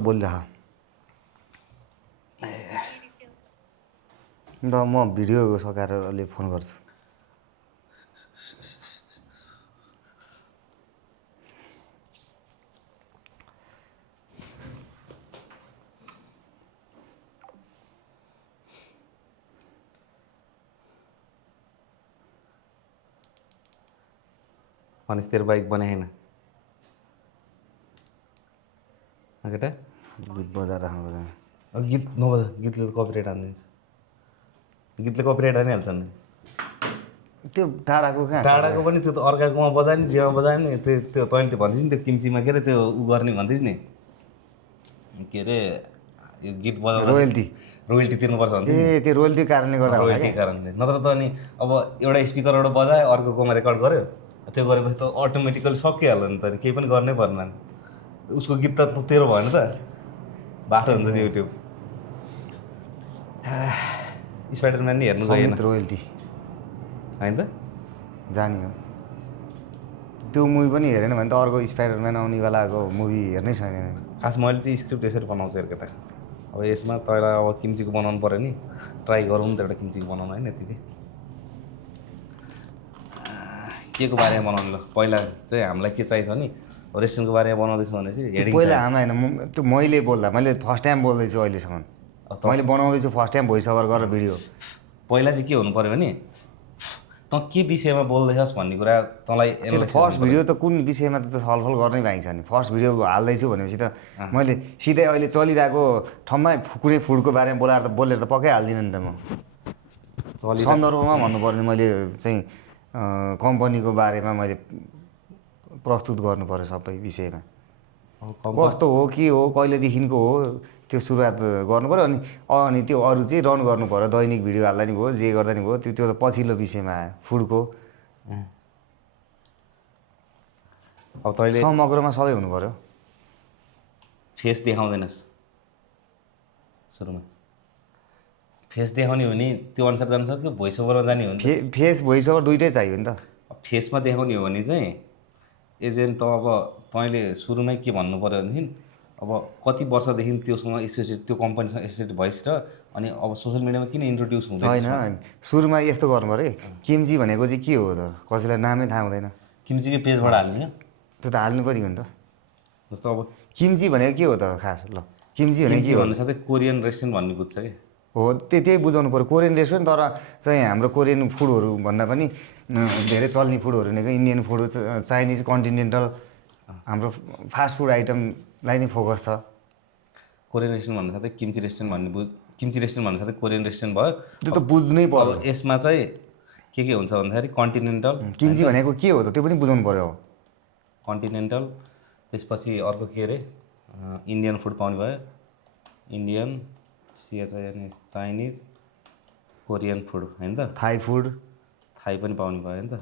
बोलिरह ल म भिडियो सकाएर अलि फोन गर्छु। भनेपछि तेरो बाइक बनाएन केटा? गीत बजाएर राख्नु गीत नबजा, गीतले त कपिराइट हानिदिन्छ। गीतले कपिराइट हानिहाल्छ नि। त्यो टाढाको कहाँ टाढाको पनि त्यो त अर्काकोमा बजायो नि, जेमा बजायो नि, त्यो तैँले त्यो भन्दैछ नि, त्यो किम्चीमा के अरे त्यो उ गर्ने भन्दैछ नि, के अरे यो गीत बजाउँदा रोयल्टी तिर्नुपर्छ भन्थ्यो नि। त्यो रोयल्टी कारणले गर्दा होला रोयल्टी कारणले, नत्र त अनि अब एउटा स्पिकरबाट बजायो, अर्कोकोमा रेकर्ड गर्यो, त्यो गरेपछि त अटोमेटिकली सकिहाल्यो नि त, अनि केही पनि गर्नै पर्दैन। उसको गीत त तेरो भएन त, बाटो हुन्छ युट्युब। स्पाइडरम्यान नि हेर्नु गएन रोयल्टी होइन त? जाने हो त्यो मुभी पनि हेरेन भने त अर्को स्पाइडरम्यान आउनेवालाको मुभी हेर्नै सक्दैन। खास मैले चाहिँ स्क्रिप्ट यसरी बनाउँछु हेर केटा। अब यसमा तँलाई अब किम्चीको बनाउनु पऱ्यो नि, ट्राई गरौँ नि त एउटा किम्चीको बनाउनु होइन यतिकै। के को बारेमा बनाउनु? ल पहिला चाहिँ हामीलाई के चाहिन्छ नि, रेस्टुरेन्टको बारेमा बनाउँदैछु भनेपछि हेडिङ पहिला हामीलाई होइन, त्यो मैले बोल्दा, मैले फर्स्ट टाइम बोल्दैछु अहिलेसम्म, मैले बनाउँदैछु फर्स्ट टाइम भोइस ओभर गरेर भिडियो। पहिला चाहिँ के हुनु पऱ्यो भने तँ के विषयमा बोल्दैछस् भन्ने कुरा तँलाई फर्स्ट भिडियो त कुन विषयमा त छलफल गर्नै पाइन्छ नि। फर्स्ट भिडियो हाल्दैछु भनेपछि त मैले सिधै अहिले चलिरहेको ठाउँमा कुनै फुडको बारेमा बोलेर त पक्कै हाल्दिनँ नि त म। सन्दर्भमा भन्नु पर्ने, मैले चाहिँ कम्पनीको बारेमा मैले प्रस्तुत गर्नु पर्यो सबै विषयमा, कस्तो हो के हो कहिलेदेखिको हो त्यो सुरुवात गर्नु पऱ्यो। अनि त्यो अरू चाहिँ रन गर्नु पऱ्यो, दैनिक भिडियो हाल्दा नि भयो, जे गर्दा नि भयो, त्यो त पछिल्लो विषयमा आयो फुडको। अब तैँले समग्रमा सबै हुनु पऱ्यो। फेस देखाउँदैनस् सुरुमा, फेस देखाउने हो भने त्यो अनुसार जान्छ कि भोइस ओभरमा जाने हो नि? फेस भोइस ओभर दुइटै चाहियो नि त। फेसमा देखाउने हो भने चाहिँ एजेन्ट त अब तैँले सुरुमै के भन्नु पऱ्यो भनेदेखि अब कति वर्षदेखि त्योसँग एसोसिएट, त्यो कम्पनीसँग एसोसिएट भइस र अनि अब सोसियल मिडियामा किन इन्ट्रोड्युस हुँदैछ? होइन, सुरुमा यस्तो गर्नु पऱ्यो है, किम्ची भनेको चाहिँ के हो त, कसैलाई नामै थाहा हुँदैन। किम्चीकै पेजबाट हाल्ने हो त्यो त हाल्नु पऱ्यो नि त। जस्तो अब किम्ची भनेको के हो त खास? ल किम्ची भनेको के हो? भन्नु साथै कोरियन रेस्टुरेन्ट भन्ने बुझ्छ कि हो, त्यही बुझाउनु पऱ्यो। कोरियन रेस्टुरेन्ट, तर चाहिँ हाम्रो कोरियन फुडहरू भन्दा पनि धेरै चल्ने फुडहरू भनेको इन्डियन फुड, चाइनिज, कन्टिनेन्टल, हाम्रो फास्ट फुड आइटमलाई नै फोकस छ। कोरियन रेस्टुरेन्ट भन्नु साथै किम्ची रेस्टुरेन्ट भन्ने किम्ची रेस्टुरेन्ट भन्नु साथै कोरियन रेस्टुरेन्ट भयो। त्यो त बुझ्नै पर्यो। अब यसमा चाहिँ के हुन्छ भन्दाखेरि कन्टिनेन्टल, किम्ची भनेको के हो त त्यो पनि बुझाउनु पऱ्यो। कन्टिनेन्टल, त्यसपछि अर्को के अरे इन्डियन फुड पाउने भयो, इन्डियन, सिएचआइएन, चाइनिज, कोरियन फुड होइन त? थाई फुड, थाई पनि पाउने भयो होइन त?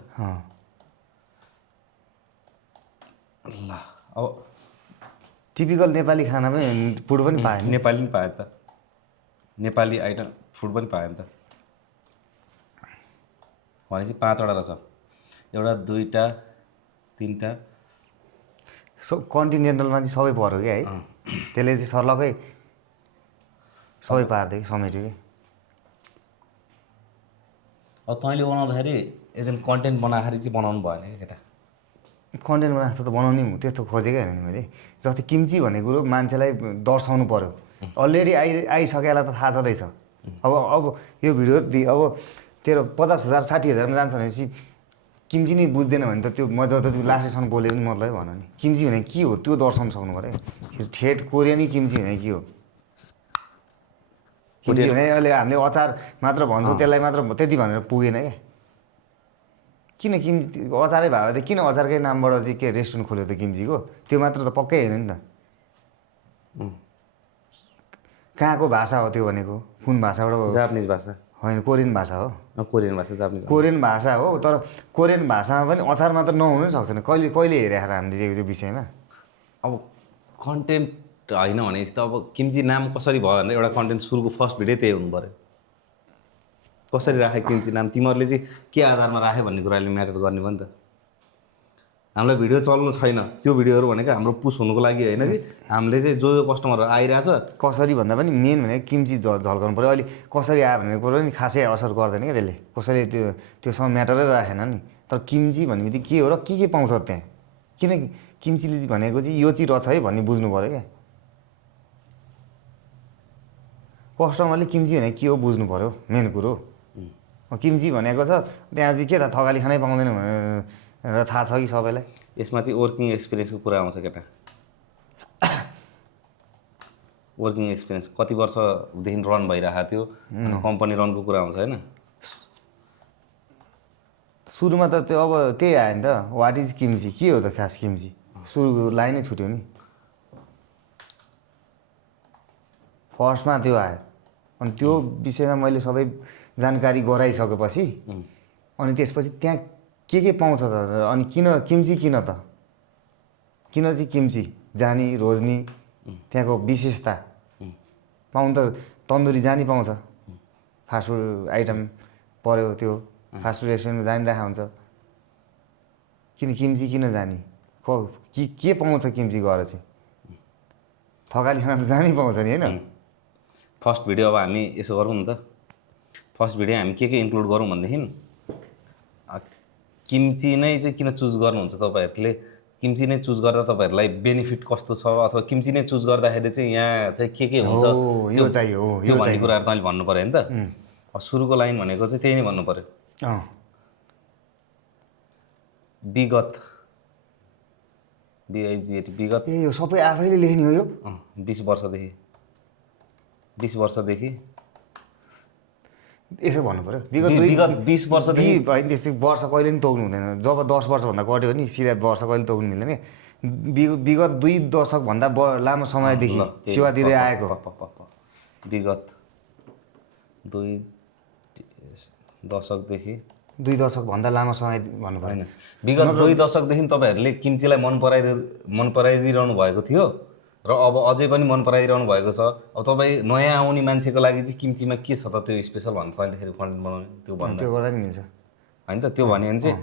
ल अब टिपिकल नेपाली खाना पनि फुड पनि पायो, नेपाली पनि पायो त, नेपाली आइटम फुड पनि पायो नि त। भनेपछि 5वटा रहेछ, एउटा, दुईवटा, तिनवटा, कन्टिनेन्टलमा चाहिँ सबै पऱ्यो क्या है। त्यसले चाहिँ सर्लकै सबै पारिदियो कि समेट्यो कि। अब तैँले बनाउँदाखेरि एजेन्ट कन्टेन्ट बनाएर चाहिँ बनाउनु भएन क्या केटा। कन्टेन्ट बनाएको त बनाउने त्यस्तो खोजेकै होइन नि मैले। जस्तै किम्ची भन्ने कुरो मान्छेलाई दर्शाउनु पऱ्यो, अलरेडी आइसकेला त थाहा छँदैछ। अब यो भिडियो अब तेरो 50,000 60,000मा जान्छ भनेपछि किम्ची नै बुझ्दैन भने त त्यो म जति लास्टसम्म बोले पनि मतलबै भन नि। किम्ची भनेको के हो त्यो दर्शाउनु सक्नु पऱ्यो। ठेट कोरियनै किम्ची भनेको के हो? किम्ची भने अहिले हामीले अचार मात्र भन्छौँ, त्यसलाई मात्र त्यति भनेर पुगेन क्या। किन किम्ची अचारै भयो त किन अचारकै नामबाट चाहिँ के रेस्टुरेन्ट खोल्यो त किम्चीको? त्यो मात्र त पक्कै होइन नि त। कहाँको भाषा हो त्यो भनेको? कुन भाषाबाट? जापानिज भाषा होइन, कोरियन भाषा हो। कोरियन भाषा, जापानिज कोरियन भाषा हो, तर कोरियन भाषामा पनि अचार मात्र नहुनु नि सक्छ नि। कहिले हेरेर हामीले त्यो विषयमा अब कन्टेन्ट होइन भनेपछि त अब किम्ची नाम कसरी भयो भने एउटा कन्टेन्ट सुरुको फर्स्ट भिडियो त्यही हुनु पऱ्यो। कसरी राखे किम्ची नाम, तिमीहरूले चाहिँ के आधारमा राख्यो भन्ने कुराले म्याटर गर्ने भयो नि त। हामीलाई भिडियो चल्नु छैन त्यो भिडियोहरू भनेको हाम्रो पुस हुनुको लागि होइन कि हामीले चाहिँ जो कस्टमरहरू आइरहेछ कसरी भन्दा पनि मेन भनेको किम्ची झल्काउनु पऱ्यो। अहिले कसरी आयो भन्ने कुरो नि खासै असर गर्दैन क्या त्यसले, कसैले त्योसँग म्याटरै राखेन नि। तर किम्ची भन्ने बित्तिकै के हो र के पाउँछ त्यहाँ, किन किम्चीले भनेको चाहिँ यो चाहिँ रहेछ है भन्ने बुझ्नु पऱ्यो क्या। कस्टमरले किम्ची भनेको के हो बुझ्नु पऱ्यो मेन कुरो। किम्ची भनेको छ त्यहाँ चाहिँ के त थकाली खानै पाउँदैन भनेर थाहा छ कि सबैलाई। यसमा चाहिँ वर्किङ एक्सपिरियन्सको कुरा आउँछ केटा। वर्किङ एक्सपिरियन्स कति वर्षदेखि रन भइरहेको थियो, कम्पनी रनको कुरा आउँछ होइन। सुरुमा त त्यो अब त्यही आयो नि त, वाट इज किम्ची, के हो त खास किम्ची, सुरु लाइनै छुट्यो नि। फर्स्टमा त्यो आयो, अनि त्यो विषयमा मैले सबै जानकारी गराइसकेपछि अनि त्यसपछि त्यहाँ के पाउँछ त, अनि किन किम्ची, किन त किन चाहिँ किम्ची जानी रोज्नी त्यहाँको विशेषता पाउनु त तन्दुरी जानी पाउँछ, फास्टफुड आइटम पऱ्यो त्यो फास्टफुड रेस्टुरेन्टमा जानिरहेको हुन्छ, किन किम्ची किन जाने, के पाउँछ किम्ची गएर चाहिँ, थकाली खाना त जानी पाउँछ नि होइन। फर्स्ट भिडियो अब हामी यसो गरौँ न त, फर्स्ट भिडियो हामी के इन्क्लुड गरौँ भनेदेखि किम्ची नै चाहिँ किन चुज गर्नुहुन्छ तपाईँहरूले, किम्ची नै चुज गर्दा तपाईँहरूलाई बेनिफिट कस्तो छ, अथवा किम्ची नै चुज गर्दाखेरि चाहिँ यहाँ चाहिँ के हुन्छ यो चाहियो त्यो भन्ने कुराहरू तपाईँले भन्नु पऱ्यो नि त। अब सुरुको लाइन भनेको चाहिँ त्यही नै भन्नु पऱ्यो। विगत बिआइजिएटी विगत ए यो सबै आफैले लेख्ने हो यो 20 वर्षदेखि यसो भन्नु पऱ्यो विगत 20 वर्षदेखि होइन, त्यस्तै वर्ष कहिले पनि तोक्नु हुँदैन। जब 10 वर्षभन्दा कट्यो भने सिधा वर्ष कहिले तोक्नु मिल्दैन क्या। विगत 2 दशकभन्दा लामो समयदेखि सेवा दिँदै आएको, विगत 2 दशकदेखि 2 दशकभन्दा लामो समय भन्नु पऱ्यो। विगत 2 दशकदेखि तपाईँहरूले किम्चीलाई मन पराइदिइरहनु भएको थियो र अब अझै पनि मन पराइरहनु भएको छ। अब तपाईँ नयाँ आउने मान्छेको लागि चाहिँ किम्चीमा के छ त त्यो स्पेसल भन्नु तपाईँले कन्टेन्ट बनाउने त्यो भन्नु, त्यो गर्दा नि मिल्छ होइन त। त्यो भन्यो भने चाहिँ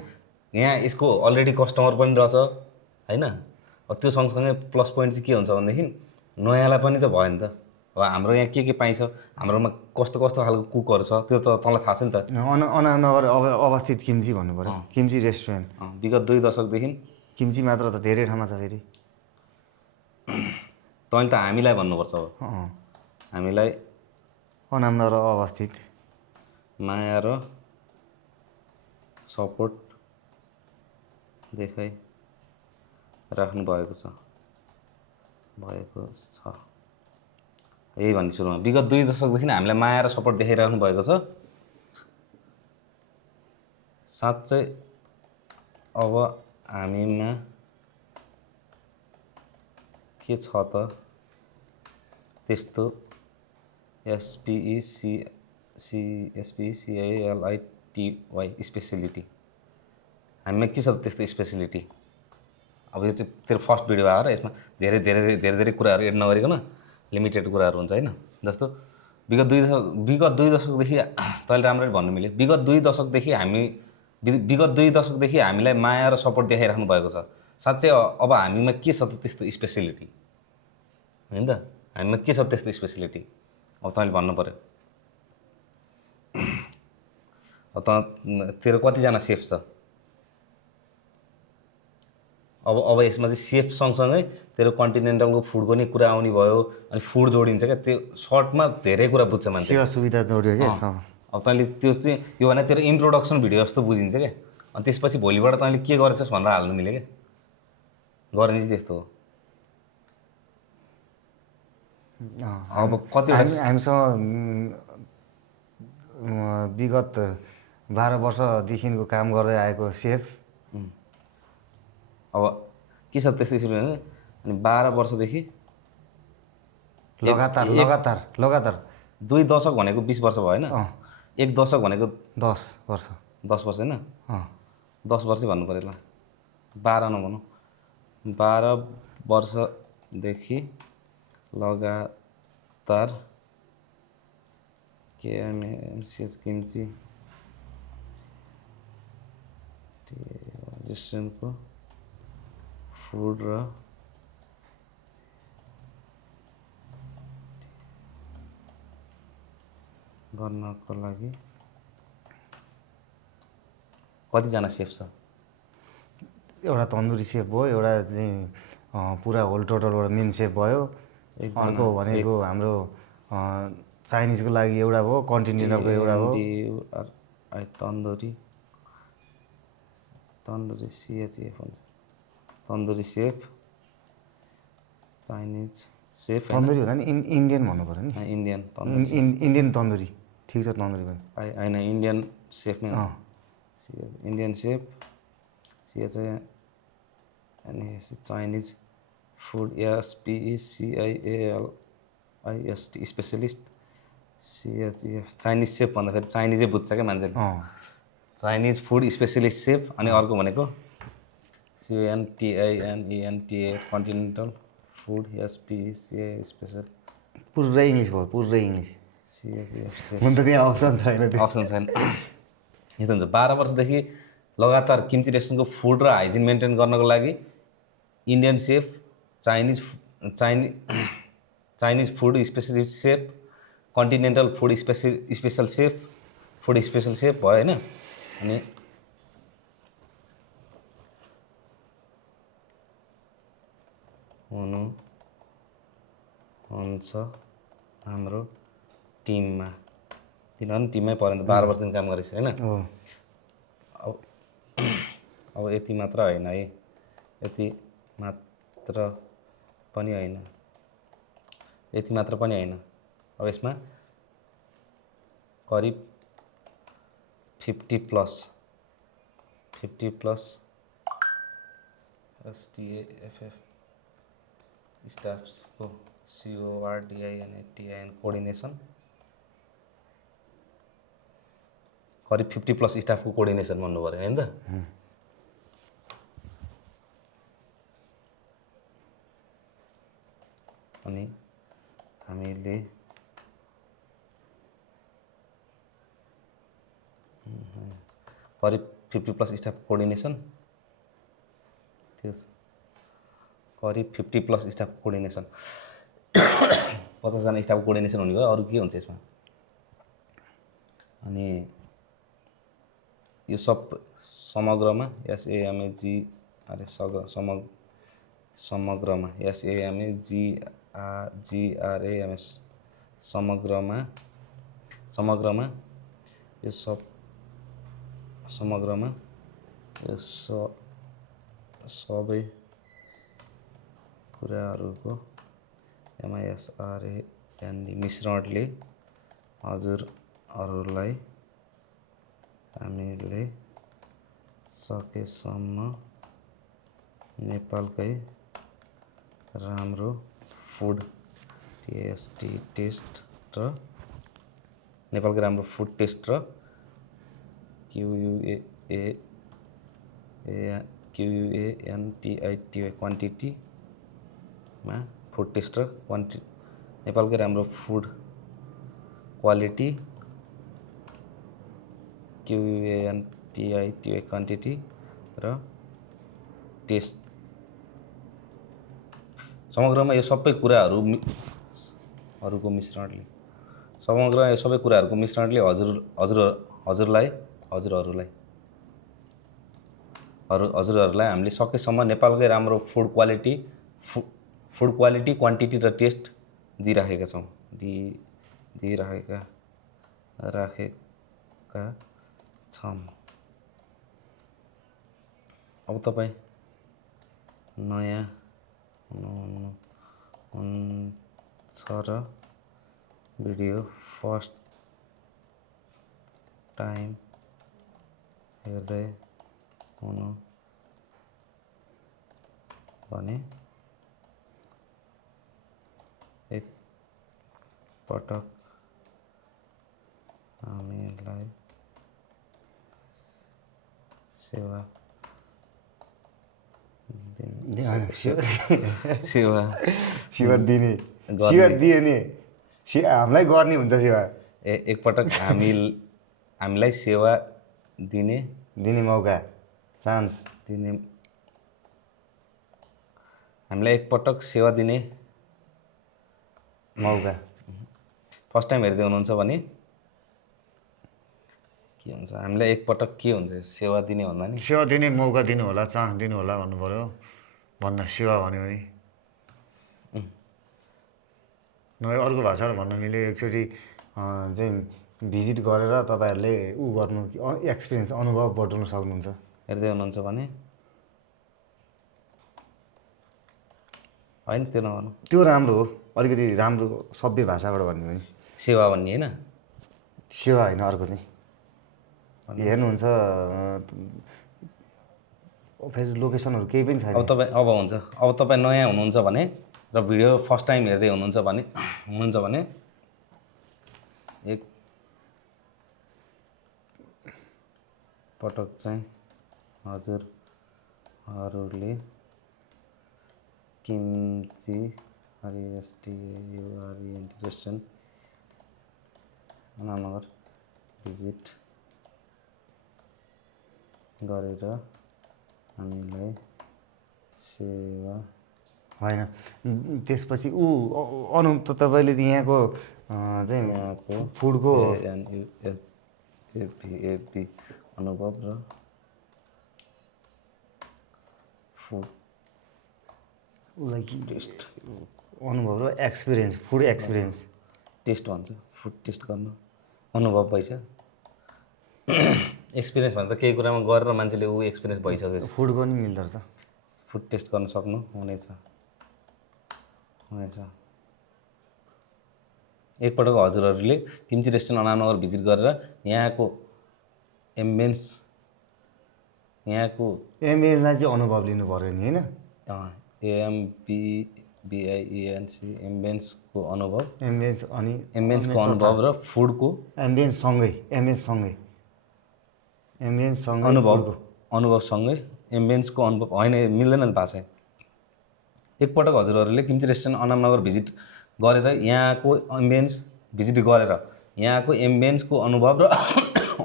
यहाँ यसको अलरेडी कस्टमर पनि रहेछ होइन। अब त्यो सँगसँगै प्लस पोइन्ट चाहिँ के हुन्छ भनेदेखि नयाँलाई पनि त भयो नि त। अब हाम्रो यहाँ के पाइन्छ, हाम्रोमा कस्तो कस्तो खालको कुकहरू छ त्यो त तँलाई थाहा छ नि त। अनामनगर अवस्थित किम्ची भन्नु पऱ्यो, किम्ची रेस्टुरेन्ट। विगत 2 दशकदेखि किम्ची मात्र त धेरै ठाउँमा छ फेरि, तैँले त हामीलाई भन्नुपर्छ। अब हामीलाई अनामनगर अवस्थित माया र सपोर्ट देखाइ राख्नु भएको छ यही भन्ने सुरुमा विगत 2 दशकदेखि हामीलाई माया र सपोर्ट देखाइराख्नु भएको छ। साँच्चै अब हामीमा के छ त त्यस्तो SPECIALITY स्पेसिलिटी, हामीमा के छ त त्यस्तो स्पेसिलिटी। अब यो चाहिँ तेरो फर्स्ट भिडियो आएर यसमा धेरै धेरै धेरै धेरै कुराहरू एड नगरिकन लिमिटेड कुराहरू हुन्छ होइन। जस्तो विगत 2 दशकदेखि तैँले राम्ररी भन्नु मिल्यो। विगत 2 दशकदेखि हामीलाई माया र सपोर्ट देखाइराख्नु भएको छ। साँच्चै अब हामीमा के छ त त्यस्तो स्पेसिलिटी, होइन त। हामीमा के छ त्यस्तो स्पेसिलिटी अब तैँले भन्नु पऱ्यो। अब तेरो कतिजना सेफ छ, अब यसमा चाहिँ सेफ सँगसँगै तेरो कन्टिनेन्टलको फुडको नि कुरा आउने भयो। अनि फुड जोडिन्छ क्या, त्यो सर्टमा धेरै कुरा बुझ्छ मान्छे, सेवा सुविधा जोड्यो क्या यसमा। अब तैँले त्यो चाहिँ यो भने तेरो इन्ट्रोडक्सन भिडियो जस्तो बुझिन्छ क्या। अनि त्यसपछि भोलिबाट तैँले के गरेछस् भनेर हाल्नु मिल्यो क्या, गर्ने चाहिँ त्यस्तो हो। अब कतिवटा हामीसँग विगत 12 वर्षदेखिको काम गर्दै आएको सेफ। अब के छ त्यस्तै सुरु होइन। अनि 12 वर्षदेखि लगातार 2 दशक भनेको 20 वर्ष भयो होइन। 1 दशक भनेको 10 वर्ष 10 वर्ष होइन। 10 वर्षै भन्नु पऱ्यो ल, 12 नभनौँ। 12 वर्षदेखि लगातार केएमसिएच किम्ची रेस्टुरेन्टको फुड र गर्नको लागि कतिजना सेफ छ? एउटा तन्दुरी सेफ भयो, एउटा चाहिँ पुरा होल टोटलबाट मेन सेफ भयो, अर्को भनेको हाम्रो चाइनिजको लागि एउटा भयो, कन्टिनेन्टलको एउटा भयो। तन्दुरी CHF हुन्छ, tandoori safe, Chinese safe, tandoori हुँदा नि इन्डियन भन्नु पऱ्यो नि, इन्डियन इन्डियन तन्दुरी ठिक छ, तन्दुरी पनि होइन इन्डियन सेफ नै हुन्छ, इन्डियन सेफ, अनि Chinese food SPECIALIST specialist CHF। Chinese safe भन्दाखेरि चाइनिजै बुझ्छ क्या मान्छेले, चाइनिज फुड स्पेसलिस्ट सेफ। अनि अर्को भनेको CONTINENTA continental food SPECIA special, पुरै इङ्ग्लिस भयो, पुरै इङ्ग्लिस। CHF सेफ हुन त त्यहाँ अप्सन छैन, अप्सन छैन। यो त हुन्छ 12 वर्षदेखि लगातार किम्ची रेस्टुरेन्टको फुड र हाइजिन मेन्टेन गर्नको लागि Indian safe, Chinese food specialist safe, continental food special safe भयो होइन। अनि हुनुहुन्छ हाम्रो टिममा, तिनीहरू पनि टिममै पऱ्यो नि त, 12 वर्षदेखि काम गरेछ होइन। अब यति मात्र होइन है, यति मात्र पनि होइन, अब यसमा करिब 50 प्लस STAFF स्टाफ्सको CORDINATIN कोअर्डिनेसन, करिब 50 प्लस स्टाफको कोअर्डिनेसन भन्नु पऱ्यो होइन त। अनि हामीले करिब 50 प्लस स्टाफ कोअर्डिनेसन, करिब 50 प्लस स्टाफ कोअर्डिनेसन 50जना स्टाफ कोअर्डिनेसन हुने भयो। अरू के हुन्छ यसमा? अनि यो सब समग्रमा समग्रमा यो सबै कुराहरूको MISRAND मिश्रणले हजुरहरूलाई हामीले सकेसम्म नेपालकै राम्रो फुड टेस्ट र QUANTITY क्वान्टिटीमा फुड टेस्ट र नेपालकै राम्रो फुड क्वालिटी QUANTITY क्वान्टिटी र टेस्ट, समग्रमा यो सबै कुराहरूको मिश्रणले हजुरहरूलाई हामीले सकेसम्म नेपालकै राम्रो फुड क्वालिटी क्वान्टिटी र टेस्ट दिइराखेका छौँ। अब तपाईँ नयाँ हुनुहुन्छ र भिडियो फर्स्ट टाइम हेर्दै हुनु भने एक पटक हामीलाई सेवा दिने हामीलाई गर्ने हुन्छ सेवा। एकपटक हामीलाई सेवा दिने मौका, चान्स हामीलाई एकपटक सेवा दिने मौका फर्स्ट टाइम हेर्दै हुनुहुन्छ भने के हुन्छ हामीलाई एकपटक के हुन्छ सेवा दिने भन्दा नि सेवा दिने मौका दिनु होला, चान्स दिनु होला भन्नु पऱ्यो। भन्न सेवा भन्यो भने नभए अर्को भाषाबाट भन्न मिल्यो एकचोटि चाहिँ भिजिट गरेर तपाईँहरूले ऊ गर्नु एक्सपिरियन्स अनुभव बटुल्नु सक्नुहुन्छ। हेर्दै हुनुहुन्छ भने होइन त्यो नगर्नु त्यो राम्रो हो, अलिकति राम्रो सभ्य भाषाबाट भन्यो भने। सेवा भन्ने होइन सेवा होइन, अर्को चाहिँ हेर्नुहुन्छ फेरि लोकेसनहरू केही पनि छैन। अब हुन्छ अब तपाईँ नयाँ हुनुहुन्छ भने र भिडियो फर्स्ट टाइम हेर्दै हुनुहुन्छ भने एक पटक चाहिँ हजुरहरूले किम्ची रेस्टुरेन्ट अनामनगर भिजिट गरेर हामीलाई सेवा होइन त्यसपछि तपाईँले यहाँको चाहिँ फुडको एनयुएफएपी अनुभव र फुड टेस्ट अनुभव र एक्सपिरियन्स, फुड एक्सपिरियन्स टेस्ट भन्छ, फुड टेस्ट गर्नु अनुभव भइछ। एक्सपिरियन्स भन्छ केही कुरामा गरेर मान्छेले ऊ एक्सपिरियन्स भइसकेको छ। फुडको नि मिल्दो रहेछ, फुड टेस्ट गर्न सक्नु हुनेछ। एकपटक हजुरहरूले किम्ची रेस्टुरेन्ट अनामनगर भिजिट गरेर यहाँको एमएलाई चाहिँ अनुभव लिनु पऱ्यो नि होइन। एएमबिबिआइएनसी एम्बियन्सको अनुभव अनि एम्बियन्सको अनुभव र फुडको एम्बियन्ससँगै अनुभवसँगै एम्बियन्सको अनुभव होइन, मिल्दैन नि भाषा। एकपटक हजुरहरूले किम्ची रेस्टुरेन्ट अनामनगर भिजिट गरेर यहाँको एम्बियन्सको अनुभव र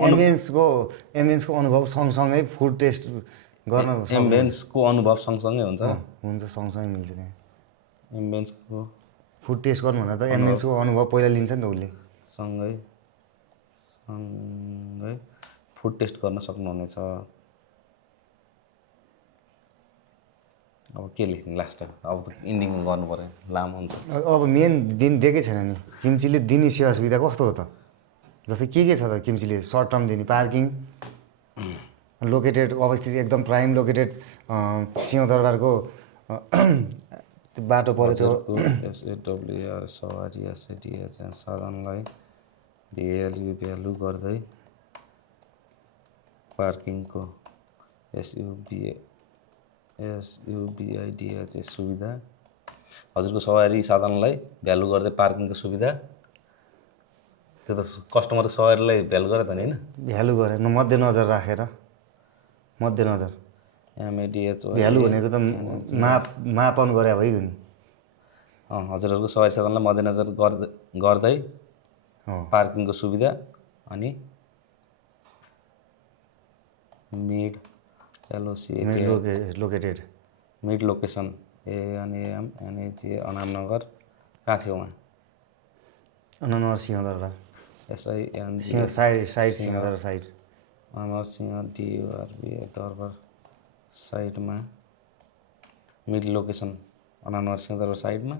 एम्बियन्सको अनुभव सँगसँगै फुड टेस्ट गर्न एम्बियन्सको अनुभव सँगसँगै हुन्छ सँगसँगै मिल्छ त्यहाँ। एम्बियन्सको फुड टेस्ट गर्नुभन्दा त एम्बियन्सको अनुभव पहिला लिन्छ नि त उसले। सँगै फुड टेस्ट गर्न सक्नुहुनेछ। अब के लेख्ने लास्ट अब त इन्डिङ गर्नु पऱ्यो, लामो हुन्छ। अब मेन दिन दिएकै छैन नि किम्चीले दिने सेवा सुविधा कस्तो हो त? जस्तै के छ त किम्चीले सर्ट टर्म दिने? पार्किङ, लोकेटेड अवस्थित एकदम प्राइम लोकेटेड सिंहदरबारको बाटो पऱ्यो त्यो एसएडब्ल्युआर सवारी एसएडिएचएन साधनलाई भ्यालु गर्दै पार्किङको एसयुबिआइडिएचए सुविधा, हजुरको सवारी साधनलाई भ्यालु गर्दै पार्किङको सुविधा। त्यो त कस्टमरको सवारीलाई भ्यालु गरेर त नि होइन, भ्यालु गरेर मध्यनजर राखेर एमएडिएच भ्यालु भनेको त मापन गरे भइगयो नि। हजुरहरूको सवारी साधनलाई मध्यनजर गर्दै पार्किङको सुविधा अनि मिड लोकेसन एएनएम एनएजिए अनामनगर कहाँ छ उहाँ? अनामनगर सिंहदरबार एसआइएन साइड सिंहदरबार साइड अमर सिंह डियुआरबी दरबार साइडमा मिड लोकेसन अनामनगर सिंहदरबार साइडमा।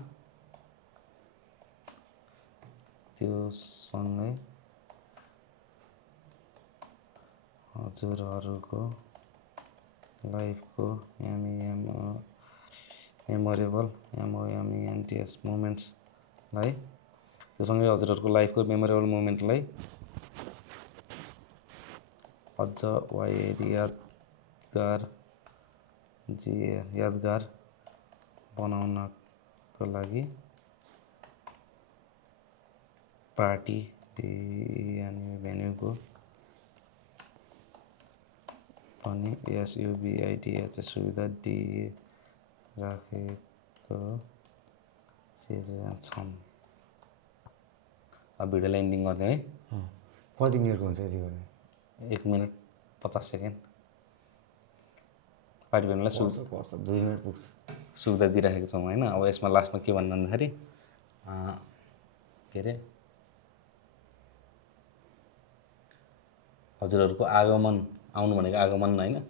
त्यो सँगै हजुरहरूको लाइफको मेमोरेबल एमओएमइएनटिएस मोमेन्ट्सलाई, त्योसँगै हजुरहरूको लाइफको मेमोरेबल मोमेन्टलाई अझ यादगार बनाउनको लागि पार्टी भेन्यूको पनि एसयुबिआइडिएचए सुविधा दिइराखेको छन्। अब भिडियोलाई एन्डिङ गर्ने है। कति मिनटको हुन्छ यति गर्ने? 1 मिनट 50 सेकेन्ड। पार्टी भेन्यूलाई 2 मिनट पुग्छ। सुविधा दिइराखेको छौँ होइन। अब यसमा लास्टमा के भन्नु भन्दाखेरि के अरे हजुरहरूको आगमन आउनु भनेको आगमन होइन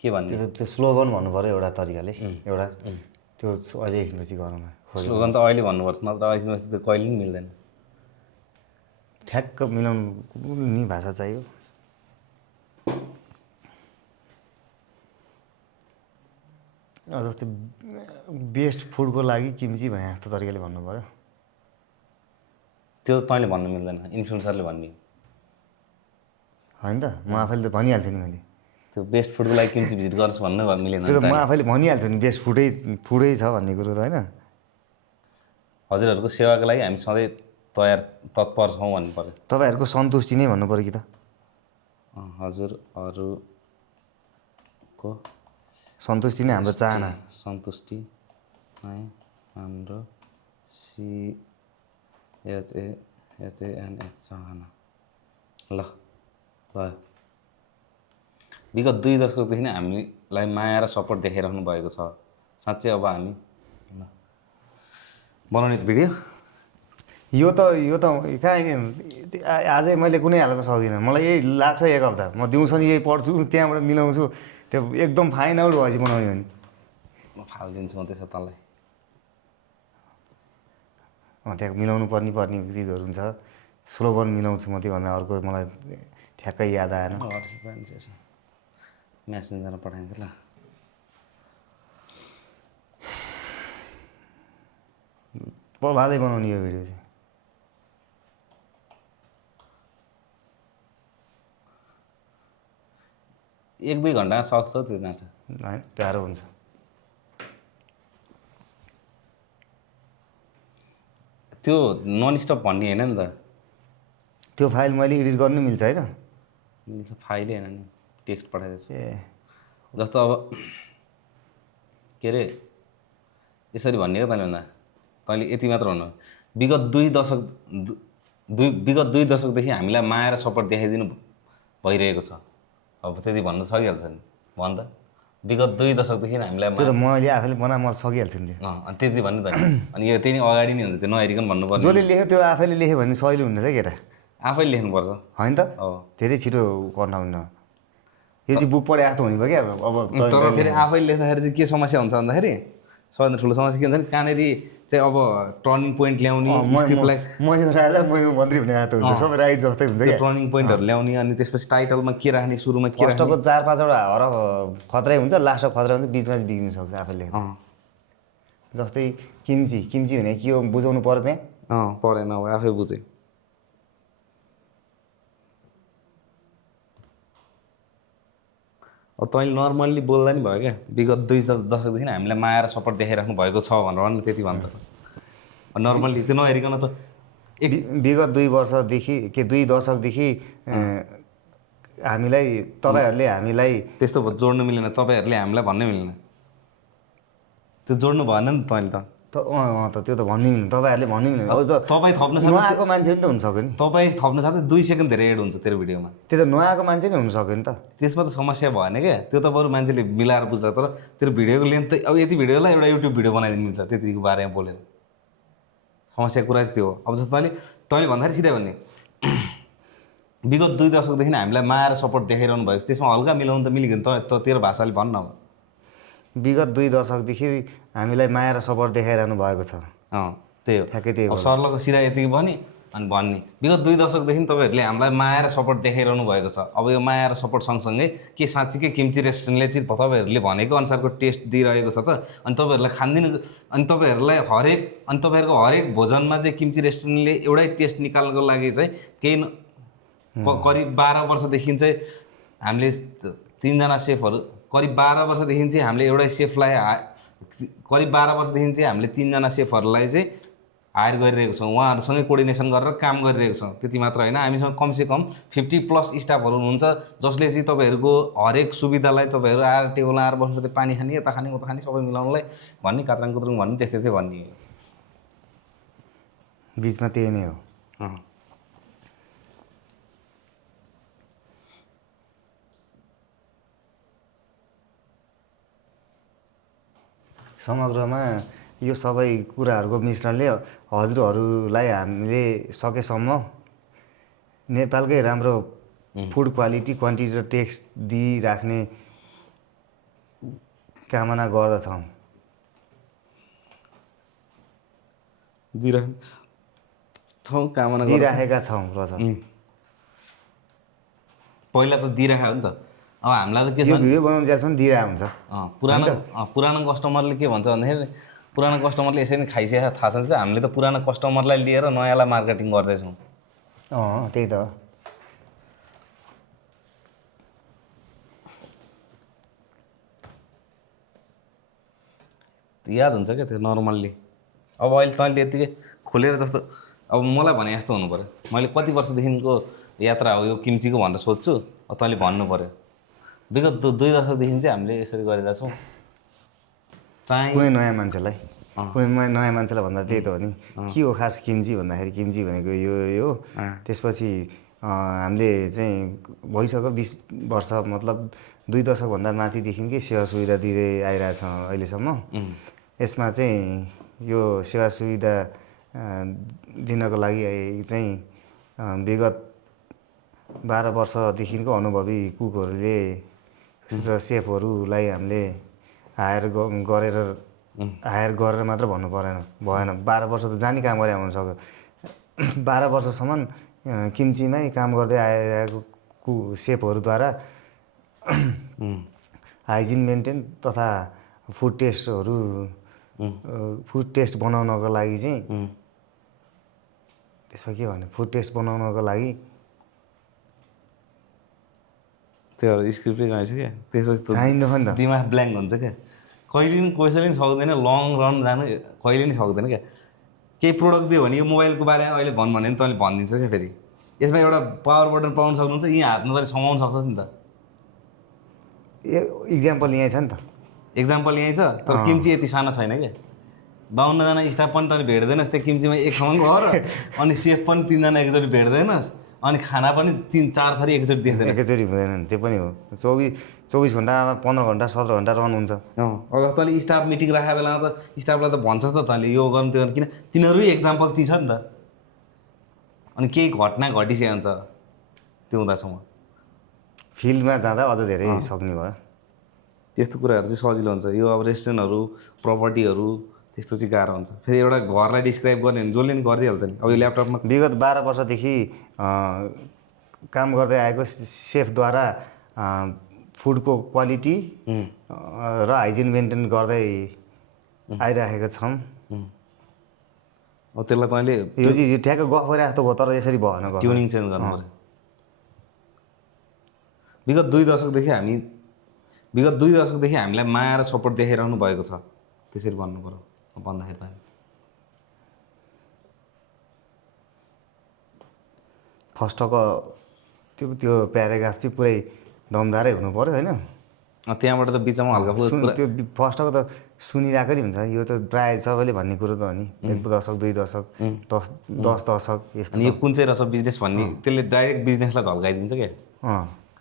के भन्ने त्यो स्लोगन भन्नु पऱ्यो एउटा तरिकाले एउटा त्यो अहिले एकछिनपछि गरौँला स्लोगन त अहिले भन्नुपर्छ नत्र अहिलेपछि त कहिले पनि मिल्दैन। ठ्याक्क मिलाउनु नि भाषा चाहियो। जस्तै बेस्ट फुडको लागि किम्ची भने जस्तो तरिकाले भन्नु पऱ्यो। त्यो तैँले भन्नु मिल्दैन, इन्फ्लुएन्सरले भन्ने होइन त म आफैले त भनिहाल्छु नि मैले। त्यो बेस्ट फुडको लागि किम्ची भिजिट गर्छु भन्नु मिलेन। त्यो त म आफैले भनिहाल्छु नि बेस्ट फुडै छ भन्ने कुरो त होइन। हजुरहरूको सेवाको लागि हामी सधैँ तत्पर छौँ भन्नु पऱ्यो। तपाईँहरूको सन्तुष्टि नै भन्नु पऱ्यो कि त। हजुरहरूको सन्तुष्टि नै हाम्रो चाहना। सन्तुष्टि नै हाम्रो CHANS चाहना। ल भयो। विगत 2 दशकदेखि नै हामीलाई माया र सपोर्ट देखाइराख्नु भएको छ। साँच्चै अब हामी ल बनाउने भिडियो यो त कहाँ आजै मैले कुनै हालतमा सक्दिनँ। मलाई यही लाग्छ एक हप्ता म दिउँसो यही पढ्छु त्यहाँबाट मिलाउँछु त्यो एकदम फाइन आउट भएपछि बनाउने हो नि म फालिदिन्छु म त्यसो तँलाई। त्यहाँ मिलाउनु पर्ने चिजहरू हुन्छ। स्लोगन मिलाउँछु म त्योभन्दा अर्को मलाई ठ्याक्कै याद आएन। म्यासेन्जरमा पठाइदिन्छु ल। प्रभातै बनाउने यो भिडियो चाहिँ 1-2 घन्टामा सक्छ त्यो नाटक होइन प्यारो हुन्छ। त्यो नन स्टप भन्ने होइन नि त। त्यो फाइल मैले एडिट गर्नु मिल्छ होइन। मिल्छ फाइलै होइन नि टेक्स्ट पठाइदिएछु। ए जस्तो अब के अरे यसरी भन्ने क्या तैँले भन्दा तैँले यति मात्र भन्नु विगत 2 दशकदेखि हामीलाई माया र सपोर्ट देखाइदिनु भइरहेको छ। अब त्यति भन्नु सकिहाल्छ नि भन् त। विगत 2 दशकदेखि हामीलाई त्यो त मैले आफैले बनाएर म सकिहाल्छु नि त्यो। अनि त्यति भन्नु त अनि यो त्यही अगाडि नै हुन्छ त्यो नहेरिकन भन्नुपर्ने। जसले लेख्यो त्यो आफैले लेख्यो भने सहिलो हुँदैन केटा। आफैले लेख्नुपर्छ होइन त धेरै छिटो गर्न हुन्न। यो चाहिँ बुक पढे जस्तो हुने भयो क्या। अब तर फेरि आफैले लेख्दाखेरि चाहिँ के समस्या हुन्छ भन्दाखेरि सबभन्दा ठुलो समस्या के हुन्छ भने कहाँनिर चाहिँ अब टर्निङ पोइन्ट ल्याउने स्क्रिप्टलाई म यो राजा म यो मन्त्री भन्ने जस्तो हुन्छ सबै राइट जस्तै हुन्छ क्या। टर्निङ पोइन्टहरू ल्याउने अनि त्यसपछि टाइटलमा के राख्ने सुरुमा के राख्ने फर्स्टको 4-5वटा हरफ खतरै हुन्छ लास्टको खतरा हुन्छ बिचमा चाहिँ बिग्रिन सक्छ आफैले लेख्दा। जस्तै किम्ची भने के हो बुझाउनु पर्यो त्यहाँ। परेन अब आफै बुझेँ। अब तैँले नर्मल्ली बोल्दा नि भयो क्या विगत 2 दशकदेखि हामीलाई माया र सपोर्ट देखाइराख्नु भएको छ भनेर नि त्यति भन्दा नर्मल्ली त्यो नहेरिकन त विगत 2 वर्षदेखि 2 दशकदेखि हामीलाई तपाईँहरूले हामीलाई त्यस्तो जोड्नु मिलेन। तपाईँहरूले हामीलाई भन्नै मिलेन। त्यो जोड्नु भएन नि तैँले त। त्यो त भन्नै मिल्दैन तपाईँहरूले भन्नै मिल्दैन। अब त तपाईँ थप्नु नआएको मान्छे नि त हुनसक्यो नि। तपाईँ थप्नु साथै 2 सेकेन्ड धेरै एड हुन्छ तेरो भिडियोमा। त्यो त नआएको मान्छे नै हुनसक्यो नि त। त्यसमा त समस्या भएन क्या। त्यो त बरु मान्छेले मिलाएर बुझ्ला। तर तेरो भिडियोको लेन्थ त अब यति भिडियोलाई एउटा युट्युब भिडियो बनाइदिनु मिल्छ त्यतिको बारेमा बोलेर। समस्या कुरा चाहिँ त्यो हो। अब जस्तो तैँले भन्दाखेरि सिधै भन्ने विगत 2 दशकदेखि हामीलाई माया र सपोर्ट देखाइरहनु भएको छ त्यसमा हल्का मिलाउनु त मिलिगयो नि त तेरो भाषाले भन्न अब। विगत 2 दशकदेखि हामीलाई माया र सपोर्ट देखाइरहनु भएको छ। त्यही हो ठ्याक्कै त्यही हो। अब सरलको सिधा यतिको भने अनि भन्ने विगत 2 दशकदेखि तपाईँहरूले हामीलाई माया र सपोर्ट देखाइरहनु भएको छ। अब यो माया र सपोर्ट सँगसँगै के साँच्चीकै किम्ची रेस्टुरेन्टले चाहिँ तपाईँहरूले भनेको अनुसारको टेस्ट दिइरहेको छ त। अनि तपाईँहरूलाई खानदिन अनि तपाईँहरूको हरेक भोजनमा चाहिँ किम्ची रेस्टुरेन्टले एउटै टेस्ट निकाल्नको लागि चाहिँ करिब 12 वर्षदेखि चाहिँ हामीले 3 जना सेफहरू करिब 12 वर्षदेखि चाहिँ हामीले एउटै सेफलाई करिब 12 वर्षदेखि चाहिँ हामीले 3 जना सेफहरूलाई चाहिँ हायर गरिरहेको छौँ। उहाँहरूसँगै कोर्डिनेसन गरेर काम गरिरहेको छौँ। त्यति मात्र होइन हामीसँग कमसेकम 50+ स्टाफहरू हुनुहुन्छ जसले चाहिँ तपाईँहरूको हरेक सुविधालाई तपाईँहरू आएर टेबलमा आएर बस्नु पानी खाने यता खाने उता खाने सबै मिलाउनलाई भन्ने कात्राङ कुत्रुङ भन्ने त्यस्तै भन्ने बिचमा त्यही नै हो। समग्रमा यो सबै कुराहरूको मिश्रणले हजुरहरूलाई हामीले सकेसम्म नेपालकै राम्रो फुड क्वालिटी क्वान्टिटी र टेक्स्ट दिइराख्ने कामना गर्दछौँ। दिइराखेका छौँ रच। पहिला त दिइराख्यो नि त। अब हामीलाई त के छ यो भिडियो बनाउनु जान्छन् दिइरहेको हुन्छ। पुरानो कस्टमरले के भन्छ भन्दाखेरि पुरानो कस्टमरले यसरी खाइसकेको थाहा छ भने चाहिँ हामीले त पुरानो कस्टमरलाई लिएर नयाँलाई मार्केटिङ गर्दैछौँ। त्यही त। याद हुन्छ क्या त्यो नर्मल्ली। अब अहिले तैँले यत्तिकै खोलेर जस्तो अब मलाई भने जस्तो हुनु पऱ्यो। मैले कति वर्षदेखिको यात्रा हो यो किम्चीको भनेर सोध्छु, अब तैँले भन्नु पऱ्यो। विगत 2 दशकदेखि चाहिँ हामीले यसरी गरिरहेको छौँ। कुनै नयाँ मान्छेलाई भन्दा त्यही त हो नि। के हो खास किम्ची भन्दाखेरि किम्ची भनेको यो हो। त्यसपछि हामीले चाहिँ भइसक्यो 20 वर्ष मतलब 2 दशकभन्दा माथिदेखिकै सेवा सुविधा दिँदै आइरहेछ अहिलेसम्म। यसमा चाहिँ यो सेवा सुविधा दिनको लागि चाहिँ विगत 12 वर्षदेखिको अनुभवी कुकहरूले र सेफहरूलाई हामीले हायर गरेर मात्र भन्नु भएन। 12 वर्ष त जानी काम गरे हुनसक्यो। 12 वर्षसम्म किम्चीमै काम गर्दै आइरहेको सेफहरूद्वारा हाइजिन मेन्टेन तथा फुड टेस्ट बनाउनको लागि चाहिँ त्यसमा के भन्ने फुड टेस्ट बनाउनको लागि त्यो स्क्रिप्टै चाहिन्छ क्या। त्यसपछि चाहिन्न नि त। दिमाग ब्ल्याङ्क हुन्छ क्या। कहिले पनि कसैले पनि सक्दैन लङ रन जानु, कहिले पनि सक्दैन क्या। केही प्रोडक्ट दियो भने यो मोबाइलको बारेमा अहिले भन्यो भने तैँले भनिदिन्छ क्या। फेरि यसमा एउटा पावर बटन पाउनु सक्नुहुन्छ, यहीँ हातमा तैँले समाउनु सक्छस् नि त। इक्जाम्पल यहीँ छ नि त। एक्जाम्पल यहीँ छ, तर किम्ची यति सानो छैन क्या। 52 जना स्टाफ पनि तैँले भेट्दैनस् त्यो किम्चीमा एकसँग गएर, अनि सेफ पनि 3 जना एकचोटि भेट्दैनस्, अनि खाना पनि 3-4 थरी एकचोटि देख्दैन। एकैचोटि हुँदैन त्यो पनि हो। 24 घन्टामा 15 घन्टा 17 घन्टा रन हुन्छ। अब तैँले स्टाफ मिटिङ राखेको बेलामा त स्टाफलाई त भन्छस् त तैँले यो गर्नु त्यो गर्नु, किन तिनीहरू एक्जाम्पल ती छ नि त। अनि केही घटना घटिसकेको हुन्छ त्यो हुँदासम्म। फिल्डमा जाँदा अझ धेरै सक्ने भयो। त्यस्तो कुराहरू चाहिँ सजिलो हुन्छ। यो अब रेस्टुरेन्टहरू प्रपर्टीहरू त्यस्तो चाहिँ गाह्रो हुन्छ। फेरि एउटा घरलाई डिस्क्राइब गर्ने भने जसले नि गरिदिइहाल्छ नि। अब यो ल्यापटपमा विगत 12 वर्षदेखि काम गर्दै आएको सेफद्वारा फुडको क्वालिटी र हाइजिन मेन्टेन गर्दै आइरहेका छौँ। अब त्यसलाई तैँले यो चाहिँ ठ्याक्क गफ गरे जस्तो भयो, तर यसरी भएन। ट्युनिङ चेन्ज गर्नु पऱ्यो। विगत 2 दशकदेखि हामीलाई माया र सपोर्ट देखाइरहनु भएको छ, त्यसरी भन्नु पऱ्यो भन्दाखेरि त। फर्स्टको त्यो प्याराग्राफ चाहिँ पुरै दमदारै हुनु पऱ्यो होइन। त्यहाँबाट त बिचमा हल्का त्यो फर्स्टको त सुनिरहेको नि हुन्छ। यो त प्रायः सबैले भन्ने कुरो त हो नि। 1 दशक 2 दशक 10 दशक यस्तो। अनि यो कुन चाहिँ रहेछ बिजनेस भन्ने, त्यसले डाइरेक्ट बिजनेसलाई झल्काइदिन्छ क्या।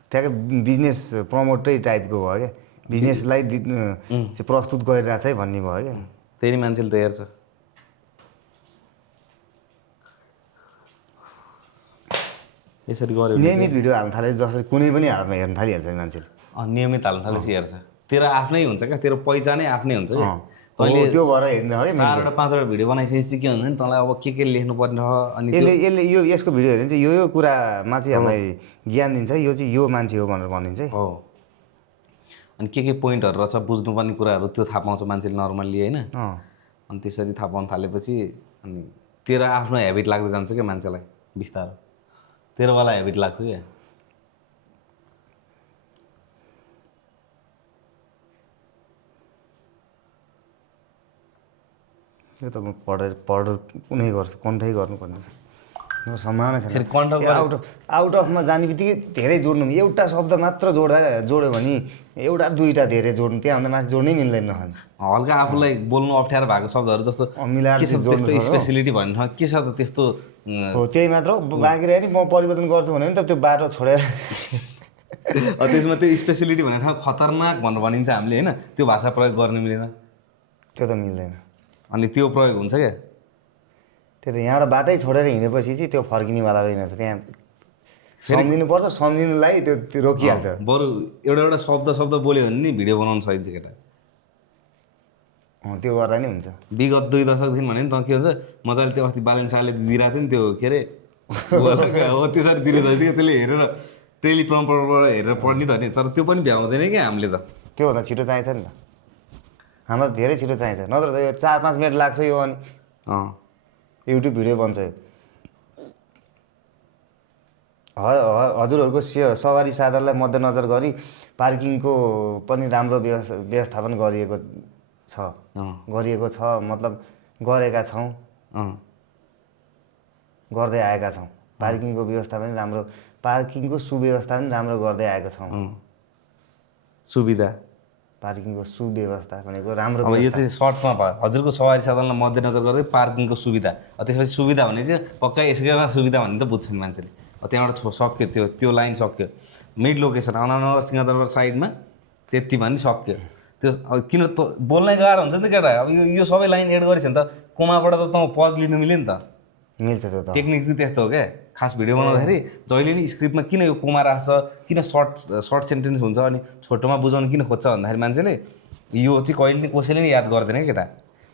ठ्याक्कै बिजनेस प्रमोटै टाइपको भयो क्या। बिजनेसलाई चाहिँ प्रस्तुत गरिरहेछ है भन्ने भयो क्या। त्यही मान्छेले तयार छ। यसरी गऱ्यो नियमित भिडियो हाल्न थाले जसरी कुनै पनि हालतमा हेर्न थालिहाल्छ नि मान्छेले। नियमित हाल्न थालेपछि हेर्छ। तेरो आफ्नै हुन्छ क्या, तेरो पहिचानै आफ्नै हुन्छ क्या। तैँले त्यो भएर हेर्ने हो क्या। 4वटा 5वटा भिडियो बनाइसकेपछि चाहिँ के हुन्छ नि, तँलाई अब के लेख्नुपर्ने हो। अनि यसले यसको भिडियो हेऱ्यो भने चाहिँ यो कुरामा चाहिँ हामीलाई ज्ञान दिन्छ। यो चाहिँ यो मान्छे हो भनेर भनिदिन्छ है। हो। अनि के पोइन्टहरू रहेछ बुझ्नुपर्ने कुराहरू त्यो थाहा पाउँछ मान्छेले नर्मल्ली होइन। अनि त्यसरी थाहा पाउनु थालेपछि अनि तेरो आफ्नो हेबिट लाग्दै जान्छ क्या मान्छेलाई बिस्तारो। तेरोवाला हेबिट लाग्छ क्या। यो त म पढेर कुनै गर्छु, कन्ठै गर्नुपर्ने छ। सम्भावना छैन। आउट अफमा जाने बित्तिकै धेरै जोड्नु, एउटा शब्द मात्र जोड्यो भने एउटा 2टा धेरै जोड्नु, त्यहाँभन्दा माथि जोड्नै मिल्दैन। हल्का आफूलाई बोल्नु अप्ठ्यारो भएको शब्दहरू जस्तो मिलाएर त्यस्तो स्पेसिलिटी भन्ने ठाउँ के छ त त्यस्तो हो। त्यही मात्र बाँकी रह्यो नि म परिवर्तन गर्छु भने नि त त्यो बाटो छोडेर त्यसमा त्यो स्पेसिलिटी भन्ने ठाउँ खतरनाक भनेर भनिन्छ हामीले होइन। त्यो भाषा प्रयोग गर्न मिलेन। त्यो त मिल्दैन। अनि त्यो प्रयोग हुन्छ क्या। त्यो त यहाँबाट बाटै छोडेर हिँडेपछि चाहिँ त्यो फर्किनेवाला रहेनछ, त्यहाँ सम्झिनुपर्छ, सम्झिनुलाई त्यो रोकिहाल्छ। बरु एउटा शब्द बोल्यो भने नि भिडियो बनाउनु सकिन्छ केटा। त्यो गर्दा नि हुन्छ। विगत 2 दशकदेखि भने नि त के हुन्छ, मजाले त्यो अस्ति बालन शाहले दिइरहेको थियो नि त्यो के अरे हो त्यसरी दिइरहेको थियो, त्यसले हेरेर टेलिप्रम्पटरबाट हेरेर पढ्ने त नि, तर त्यो पनि भ्याउँदैन क्या हामीले त। त्योभन्दा छिटो चाहिन्छ नि त, हाम्रो धेरै छिटो चाहिन्छ, नत्र त यो 4-5 मिनट लाग्छ यो, अनि युट्युब भिडियो बन्छ यो। हजुरहरूको सवारी साधनलाई मध्यनजर गरी पार्किङको पनि राम्रो व्यवस्थापन गरिएको छ, मतलब गरेका छौँ, गर्दै आएका छौँ। पार्किङको व्यवस्था पनि राम्रो, पार्किङको सुव्यवस्था पनि राम्रो गर्दै आएका छौँ। सुविधा, पार्किङको सुव्यवस्था भनेको राम्रो। अब यो चाहिँ सर्टमा भयो, हजुरको सवारी साधनलाई मध्यनजर गर्दै पार्किङको सुविधा। त्यसपछि सुविधा भने चाहिँ पक्कै यसैमा सुविधा भन्ने त बुझ्छन् मान्छेले। त्यहाँबाट सक्यो, त्यो लाइन सक्यो, मिड लोकेसन अनानगर सिंहदरबार साइडमा त्यति भने सक्यो। त्यो किन बोल्नै गाह्रो हुन्छ नि त केटा। अब यो सबै लाइन एड गरेछ भने त कोमाबाट त पज लिनु मिल्यो नि त। मिल्छ त्यो त। टेक्निक चाहिँ त्यस्तो हो क्या। खास भिडियो बनाउँदाखेरि जहिले नि स्क्रिप्टमा किन यो कोमा राख्छ, किन सर्ट सेन्टेन्स हुन्छ, अनि छोटोमा बुझाउनु किन खोज्छ भन्दाखेरि मान्छेले यो चाहिँ कहिले नि कसैले नि याद गर्दैन केटा।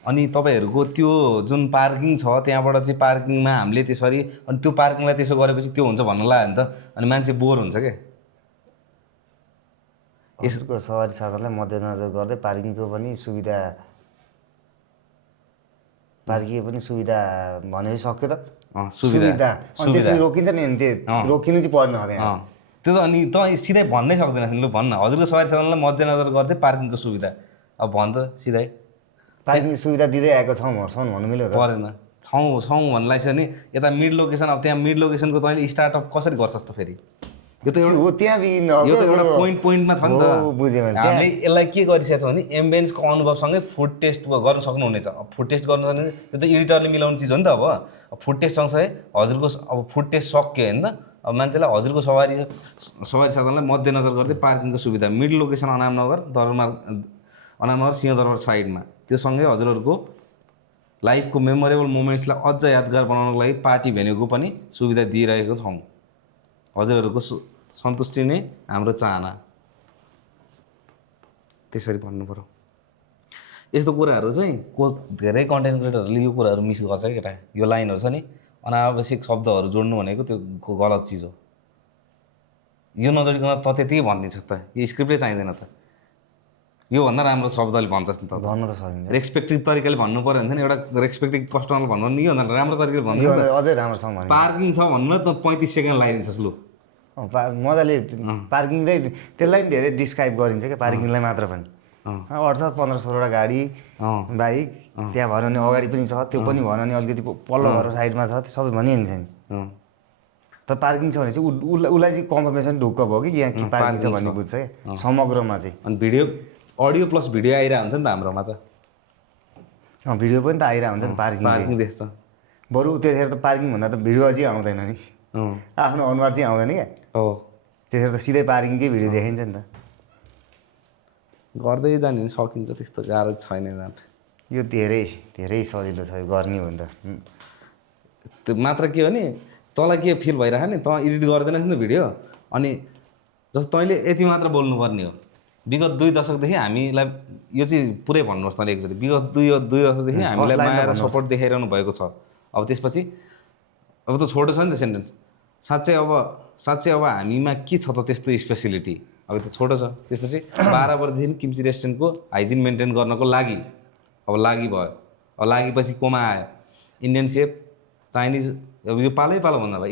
अनि तपाईँहरूको त्यो जुन पार्किङ छ त्यहाँबाट चाहिँ पार्किङमा हामीले त्यसरी, अनि त्यो पार्किङलाई त्यसो गरेपछि त्यो हुन्छ भन्नु लाग्यो भने त अनि मान्छे बोर हुन्छ क्या। यसको सवारी साधनलाई मध्यनजर गर्दै पार्किङको पनि सुविधा भनेपछि सक्यो त। सुविधा अनि त्यसपछि रोकिन्छ नि, अनि त्यो रोकिनु चाहिँ पर्ने हो त्यहाँ। त्यो त अनि त सिधै भन्नै सक्दैन। लु भन्न, हजुरको सवारी साधनलाई मध्यनजर गर्दै पार्किङको सुविधा। अब भन् त सिधै। पार्किङ सुविधा दिँदै आएको छौँ भन्नु मिल्यो त। परेन, छौँ भन्नुलाई छ नि। यता मिड लोकेसन, अब त्यहाँ मिड लोकेसनको तैँले स्टार्टअप कसरी गर्छस् त फेरि? यो त हो त्यहाँ यो त एउटा पोइन्टमा छ नि त। बुझेँ मैले। हामीले यसलाई के गरिसकेको छ भने एम्बियन्सको अनुभवसँगै फुड टेस्ट गर्न सक्नुहुनेछ। अब फुड टेस्ट गर्नु सक्ने त्यो त एडिटरले मिलाउने चिज हो नि त। अब फुड टेस्ट सँगसँगै हजुरको अब फुड टेस्ट सक्यो होइन त, अब मान्छेलाई हजुरको सवारी साधनलाई मध्यनजर गर्दै पार्किङको सुविधा, मिड लोकेसन अनामनगर सिंहदरबार साइडमा, त्यो सँगै हजुरहरूको लाइफको मेमोरेबल मोमेन्ट्सलाई अझ यादगार बनाउनको लागि पार्टी भेन्यूको पनि सुविधा दिइरहेको छौँ। हजुरहरूको सन्तुष्टि नै हाम्रो चाहना, त्यसरी भन्नु पऱ्यो। यस्तो कुराहरू चाहिँ धेरै कन्टेन्ट क्रिएटरहरूले यो कुराहरू मिस गर्छ क्या केटा। यो लाइनहरू छ नि, अनावश्यक शब्दहरू जोड्नु भनेको त्यो गलत चिज हो। यो नजोडिकन त त्यति भनिदिन्छ त, यो स्क्रिप्टै चाहिँदैन त। योभन्दा राम्रो शब्दले भन्छस् नि त। भन्न त सकिन्छ, रेस्पेक्टिभ तरिकाले भन्नु पऱ्यो भने एउटा रेस्पेक्टिभ कस्टमरले भन्नु नि, योभन्दा राम्रो तरिकाले भन्नु। अझै राम्रोसँग भन्नु। पार्किङ छ भन्नु त 35 सेकेन्ड लगाइदिन्छस्। लु मजाले पार्किङलाई त्यसलाई पनि धेरै डिस्क्राइब गरिन्छ क्या, पार्किङलाई मात्र पनि। अट्छ 1500वटा गाडी बाइक त्यहाँ भनौँ भने अगाडि पनि छ, त्यो पनि भनौँ भने अलिकति पल्लो घर साइडमा छ, त्यो सबै भनिहाल्छ नि। तर पार्किङ छ भने चाहिँ उसलाई चाहिँ कन्फर्मेसन ढुक्क भयो कि यहाँ के पार्किङ छ भन्ने बुझ्छ क्या समग्रमा चाहिँ। अनि अडियो प्लस भिडियो आइरहेको हुन्छ नि त हाम्रोमा त। भिडियो पनि त आइरहेको हुन्छ नि पार्किङ देख्छ। बरु त्यतिखेर त पार्किङ भन्दा त भिडियो अझै आउँदैन नि, आफ्नो अनुहार चाहिँ आउँदैन क्या। हो, त्यतिखेर त सिधै पार्किङकै भिडियो देखाइन्छ नि त। गर्दै जाने भने सकिन्छ, त्यस्तो गाह्रो छैन। यो धेरै सजिलो छ यो गर्ने हो नि त। त्यो मात्र के हो नि, तँलाई के फिल भइरहेको नि, तँ एडिट गर्दैनस् नि त भिडियो, अनि जस्तो तैँले यति मात्र बोल्नुपर्ने हो। विगत 2 दशकदेखि हामीलाई यो चाहिँ पुरै भन्नुहोस् तँले एकचोटि, विगत 2 दशकदेखि हामीलाई माया र सपोर्ट देखाइरहनु भएको छ। अब त्यसपछि अब त छोटो छ नि त सेन्टेन्स। साँच्चै अब हामीमा के छ त त्यस्तो स्पेसिलिटी, अब त्यो छोटो छ। त्यसपछि 12 वर्षदेखि किम्ची रेस्टुरेन्टको हाइजिन मेन्टेन गर्नको लागि अब भयो। अब लागेपछि कोमा आयो, इन्डियन सेफ, चाइनिज, अब यो पालै भन्दा भयो।